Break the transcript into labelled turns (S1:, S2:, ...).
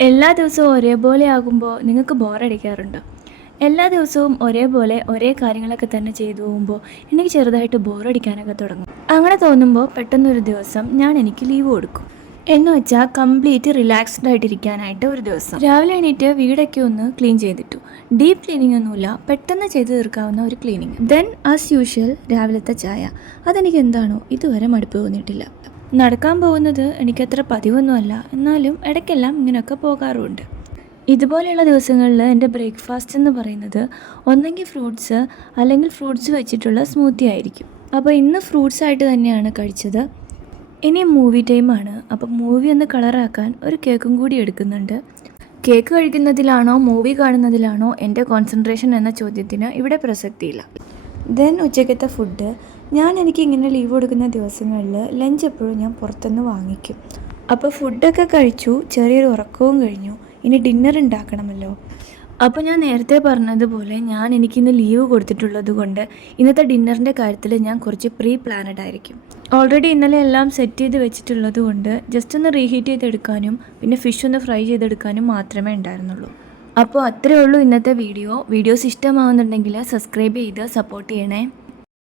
S1: എല്ലാ ദിവസവും ഒരേപോലെ ആകുമ്പോൾ നിങ്ങൾക്ക് ബോറടിക്കാറുണ്ടോ എല്ലാ ദിവസവും ഒരേപോലെ ഒരേ കാര്യങ്ങളൊക്കെ തന്നെ ചെയ്തു പോകുമ്പോൾ എനിക്ക് ചെറുതായിട്ട് ബോറടിക്കാനൊക്കെ തുടങ്ങും. അങ്ങനെ തോന്നുമ്പോൾ പെട്ടെന്നൊരു ദിവസം ഞാൻ എനിക്ക് ലീവ് കൊടുക്കും. എന്ന് വെച്ചാൽ കംപ്ലീറ്റ് റിലാക്സ്ഡ് ആയിട്ടിരിക്കാനായിട്ട് ഒരു ദിവസം. രാവിലെ എണീറ്റ് വീടൊക്കെ ഒന്ന് ക്ലീൻ ചെയ്തിട്ടു. ഡീപ് ക്ലീനിങ് ഒന്നുമില്ല പെട്ടെന്ന് ചെയ്തു തീർക്കാവുന്ന ഒരു ക്ലീനിങ് ദെൻ ആസ് യൂഷ്വൽ രാവിലത്തെ ചായ. അതെനിക്ക് എന്താണോ ഇതുവരെ മടുപ്പ് തോന്നിയിട്ടില്ല. നടക്കാൻ പോകുന്നത് എനിക്കത്ര പതിവൊന്നുമല്ല. എന്നാലും ഇടയ്ക്കെല്ലാം ഇങ്ങനെയൊക്കെ പോകാറുമുണ്ട് ഇതുപോലെയുള്ള ദിവസങ്ങളിൽ എന്റെ ബ്രേക്ക്ഫാസ്റ്റ് എന്ന് പറയുന്നത് ഒന്നെങ്കിൽ ഫ്രൂട്ട്സ് അല്ലെങ്കിൽ ഫ്രൂട്ട്സ് വെച്ചിട്ടുള്ള സ്മൂത്തി ആയിരിക്കും. അപ്പോൾ ഇന്ന് ഫ്രൂട്ട്സ് ആയിട്ട് തന്നെയാണ് കഴിച്ചത്. ഇനി മൂവി ടൈമാണ് അപ്പോൾ മൂവി ഒന്ന് കളറാക്കാൻ ഒരു കേക്കും കൂടി എടുക്കുന്നുണ്ട്. കേക്ക് കഴിക്കുന്നതിലാണോ മൂവി കാണുന്നതിലാണോ എന്റെ കോൺസെൻട്രേഷൻ എന്ന ചോദ്യത്തിന് ഇവിടെ പ്രസക്തിയില്ല. ദെൻ ഉച്ചക്കത്തെ ഫുഡ്. ഞാൻ എനിക്ക് ഇങ്ങനെ ലീവ് കൊടുക്കുന്ന ദിവസങ്ങളിൽ ലഞ്ച് എപ്പോഴും ഞാൻ പുറത്തുനിന്ന് വാങ്ങിക്കും. അപ്പോൾ ഫുഡൊക്കെ കഴിച്ചു ചെറിയൊരു ഉറക്കവും കഴിഞ്ഞു. ഇനി ഡിന്നർ ഉണ്ടാക്കണമല്ലോ. അപ്പോൾ ഞാൻ നേരത്തെ പറഞ്ഞതുപോലെ ഞാൻ എനിക്കിന്ന് ലീവ് കൊടുത്തിട്ടുള്ളത് കൊണ്ട് ഇന്നത്തെ ഡിന്നറിന്റെ കാര്യത്തിൽ ഞാൻ കുറച്ച് പ്രീ പ്ലാനഡ് ആയിരിക്കും. ഓൾറെഡി ഇന്നലെ എല്ലാം സെറ്റ് ചെയ്ത് വെച്ചിട്ടുള്ളത് കൊണ്ട് ജസ്റ്റ് ഒന്ന് റീഹീറ്റ് ചെയ്തെടുക്കാനും പിന്നെ ഫിഷ് ഒന്ന് ഫ്രൈ ചെയ്തെടുക്കാനും മാത്രമേ ഉണ്ടായിരുന്നുള്ളൂ. അപ്പോൾ അത്രയേ ഉള്ളൂ ഇന്നത്തെ വീഡിയോ വീഡിയോസ് ഇഷ്ടമാവുന്നുണ്ടെങ്കിൽ സബ്സ്ക്രൈബ് ചെയ്ത് സപ്പോർട്ട് ചെയ്യണേ.